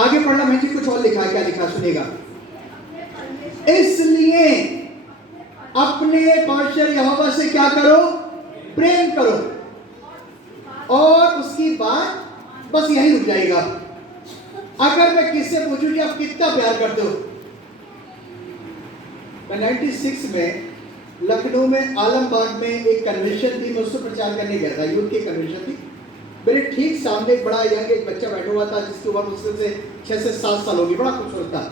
आगे पढ़ना मैं जी, कुछ और लिखा है, क्या लिखा सुनेगा। इसलिए अपने परमेश्वर यहोवा से क्या करो, प्रेम करो, और उसकी बात बस यही रुक जाएगा। अगर मैं किससे पूछूं कि आप कितना प्यार करते हो, मैं 96 में लखनऊ में आलमबाग में एक कन्वेंशन थी, मैं उससे प्रचार करने गया था, यूथ की कन्वेंशन थी। मेरे ठीक सामने एक बड़ा यंग एक बच्चा बैठा हुआ था जिसकी उम्र मुझसे से 6 से 7 साल होगी, बड़ा खूबसूरत था,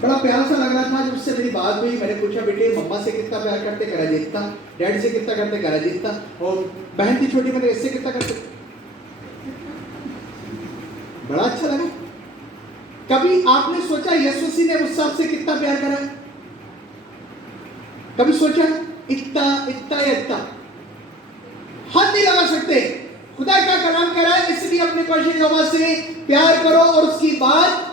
बड़ा प्यारा सा लग रहा था। जब उससे मेरी बात हुई, मैंने पूछा बेटे मम्मा से कितना प्यार करते, करा जीतता, डैडी से कितना करते, करा जीतता, और बहन थी छोटी, मैंने इससे कितना करते, बड़ा अच्छा लगा। कभी आपने सोचा यीशु मसीह ने उस सबसे कितना प्यार करा है? कभी सोचा? इतना इतना या इतना? हाथ नहीं लगा सकते। खुदा का कलाम कह रहा है इसलिए अपने परमेश्वर यहोवा से प्यार करो, और उसकी बात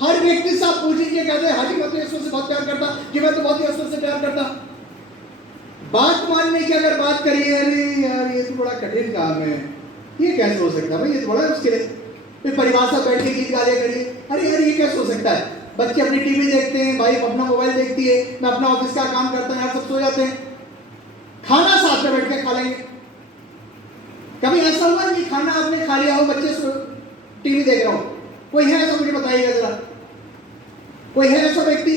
हर व्यक्ति से आप पूछिए, कहते हैं हाजी मैं तो यीशु से बहुत प्यार करता, कि मैं तो बहुत यीशु से प्यार करता। बात मानने की अगर बात करिए, अरे यार ये तो बड़ा कठिन काम है, ये कैसे हो सकता है भाई, ये तो बड़ा मुश्किल है। फिर परिवार से बैठ के गीत गा लिया करिए, अरे यार ये कैसे हो सकता है। बच्चे अपनी टीवी देखते हैं, भाई अपना मोबाइल देखती है, मैं अपना ऑफिस का काम करता हूँ, यार सब सो जाते हैं, खाना साथ में बैठ के खा लेंगे। कभी ऐसा हुआ कि खाना आपने खा लिया हो, बच्चे टीवी देख रहा हो? कोई है ऐसा? मुझे बताइएगा जरा, कोई है ऐसा व्यक्ति?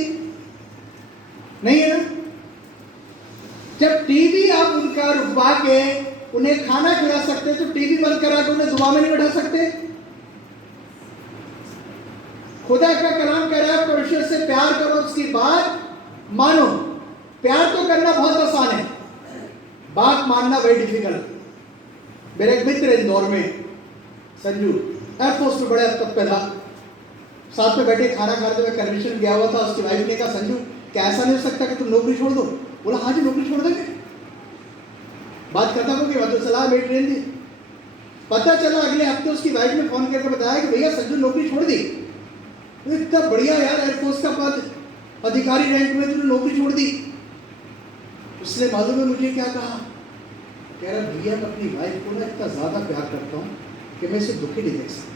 नहीं है ना। जब टीवी आप उनका रुकवा के उन्हें खाना खिला सकते, तो टीवी बंद करा के उन्हें दुआ में नहीं बैठा सकते? खुदा का कलाम कह रहा है परमेश्वर से प्यार करो, उसकी बात मानो। प्यार तो करना बहुत आसान है, बात मानना वेरी डिफिकल्ट। मेरे एक मित्र इंदौर में, संजू, एयरफोर्स में बड़े तब पे था, साथ में बैठे खाना खाते हुए कन्वेंशन गया हुआ था। उसकी वाइफ ने कहा संजू क्या ऐसा नहीं हो सकता कि तुम नौकरी छोड़ दो? बोला हाँ जी नौकरी छोड़ देंगे। बात खत्म हो गई, बात तो सलाह मेरी ट्रेन दी। पता चला अगले हफ्ते उसकी वाइफ ने फोन करके बताया कि भैया संजू नौकरी छोड़ दी। इतना बढ़िया यार, एयरफोर्स का पद, अधिकारी रैंक में तुमने नौकरी छोड़ दी। उसने मालूम है मुझे क्या कहा? कह रहा भैया मैं अपनी वाइफ को ना इतना ज़्यादा प्यार करता हूँ कि मैं इसे दुखी नहीं देख सकता।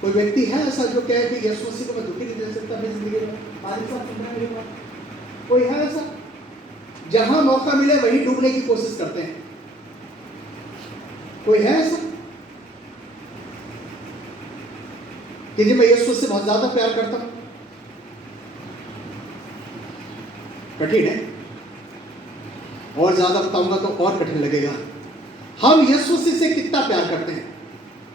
कोई व्यक्ति है ऐसा जो कहे कि यीशु मसीह को मैं दुखी नहीं दे सकता अपनी जिंदगी में? कोई है ऐसा? जहां मौका मिले वहीं डूबने की कोशिश करते हैं। कोई है ऐसा कि जी मैं यीशु से बहुत ज्यादा प्यार करता हूं? कठिन है, और ज्यादा बताऊंगा तो और कठिन लगेगा। हम यीशु से कितना प्यार करते हैं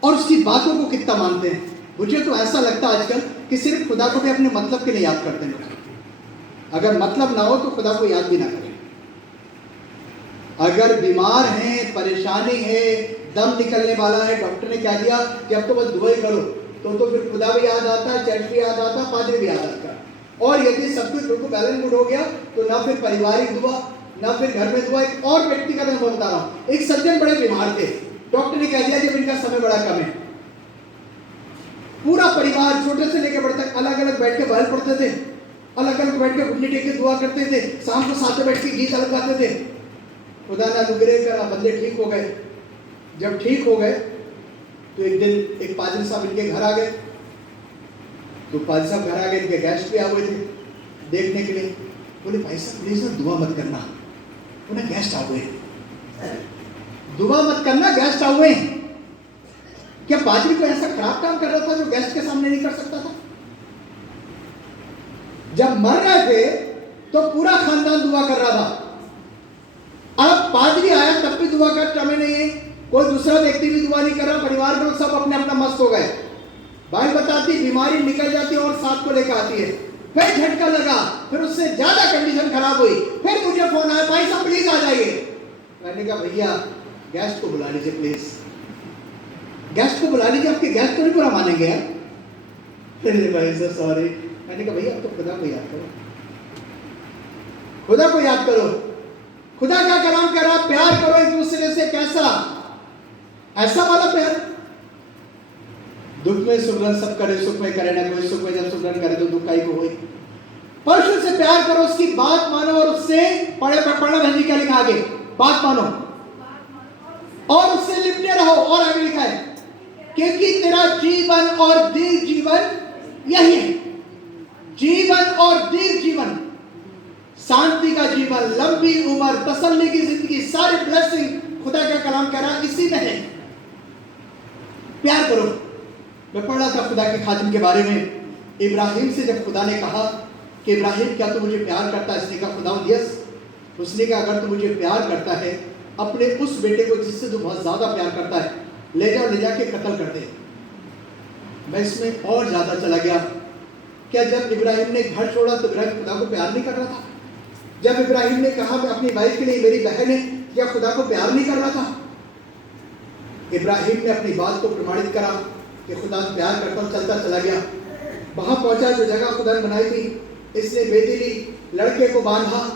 और उसकी बातों को कितना मानते हैं। मुझे तो ऐसा लगता है आजकल कि सिर्फ खुदा को भी अपने मतलब के लिए याद करते हैं लोग। अगर मतलब ना हो तो खुदा को याद भी ना करें। अगर बीमार हैं, परेशानी है, दम निकलने वाला है, डॉक्टर ने क्या दिया कि अब तो बस दुआ ही करो, तो फिर खुदा भी याद आता है, चर्च भी याद आता है, पादरी भी याद आता है। और यदि सब कुछ बिल्कुल बैलेंस गुड हो गया तो ना फिर पारिवारिक दुआ, ना फिर घर में दुआ। एक और व्यक्ति का मैं बता रहा हूँ, एक सज्जन बड़े बीमार थे, डॉक्टर ने कह दिया जब इनका समय बड़ा कम है, पूरा परिवार छोटे से लेकर बड़े तक अलग अलग बैठ के बहल पढ़ते थे, अलग अलग बैठ के घुटने टेक के दुआ करते थे, शाम को साथ में बैठ के गीत अलग गाते थे। खुदा ने अनुग्रह करा, बंदे ठीक हो गए। जब ठीक हो गए तो एक दिन एक पादरी साहब इनके घर आ गए। तो पादरी साहब घर आ गए, इनके गेस्ट भी आ हुए थे देखने के लिए। बोले भाई साहब प्लीज दुआ मत करना, उन्हें गेस्ट आ हुए, दुआ मत करना, गेस्ट आ हुए। क्या पादरी को ऐसा खराब काम कर रहा था जो गेस्ट के सामने नहीं कर सकता था? जब मर रहे थे तो पूरा खानदान दुआ कर रहा था, अब पादरी आया तब भी दुआ कर समय नहीं है, कोई दूसरा व्यक्ति भी दुआ नहीं कर रहा, परिवार के लोग सब अपने अपना मस्त हो गए। भाई बताती बीमारी निकल जाती है और साथ को लेकर आती है, फिर झटका लगा, फिर उससे ज्यादा कंडीशन खराब हुई, फिर मुझे फोन आया भाई साहब प्लीज आ जाइए। मैंने कहा भैया गेस्ट को बुला लीजिए प्लीज, गेस्ट को बुला लीजिए, आपके गेस्ट को नहीं बुरा मानेंगे यार। भाई सर सॉरी। मैंने कहा भैया तो खुदा को याद करो, खुदा को याद करो। खुदा का कलाम कर रहा प्यार करो एक दूसरे से। कैसा? ऐसा वाला प्यार, दुख में सुगरण सब करे, सुख में करे ना कोई, सुख में जब सुगरण करे तो दुख का ही को होई। परमेश्वर से प्यार करो, उसकी बात मानो और उससे पढ़ना भंजी क्या लिखा आगे, बात मानो और उससे लिपटे रहो। और आगे लिखा है क्योंकि तेरा जीवन और दीर्घ जीवन यही है। जीवन और दीर्घ जीवन, शांति का जीवन, लंबी उम्र, तसल्ली की जिंदगी, सारी ब्लेसिंग खुदा का कलाम कह रहा इसी में है। प्यार करो। मैं पढ़ रहा था खुदा के खादिम के बारे में, इब्राहिम से जब खुदा ने कहा कि इब्राहिम क्या तू मुझे प्यार करता है? इसने कहा खुदा यस। उसने कहा अगर तू मुझे प्यार करता है, अपने उस बेटे को जिससे तू बहुत ज्यादा प्यार करता है ले जाके कत्ल कर दे। मैं इसमें और ज्यादा चला गया। क्या जब इब्राहिम ने घर छोड़ा तो इब्राहिम खुदा को प्यार नहीं कर रहा था? जब इब्राहिम ने कहा मैं अपनी वाइफ के लिए मेरी बहन है, क्या खुदा को प्यार नहीं कर रहा था? इब्राहिम ने अपनी बात को प्रमाणित करा कि खुदा प्यार करता हूं, चलता चला गया। वहां पहुंचा जो जगह खुदा ने बनाई थी, इसने बेटी ली, लड़के को बांधा।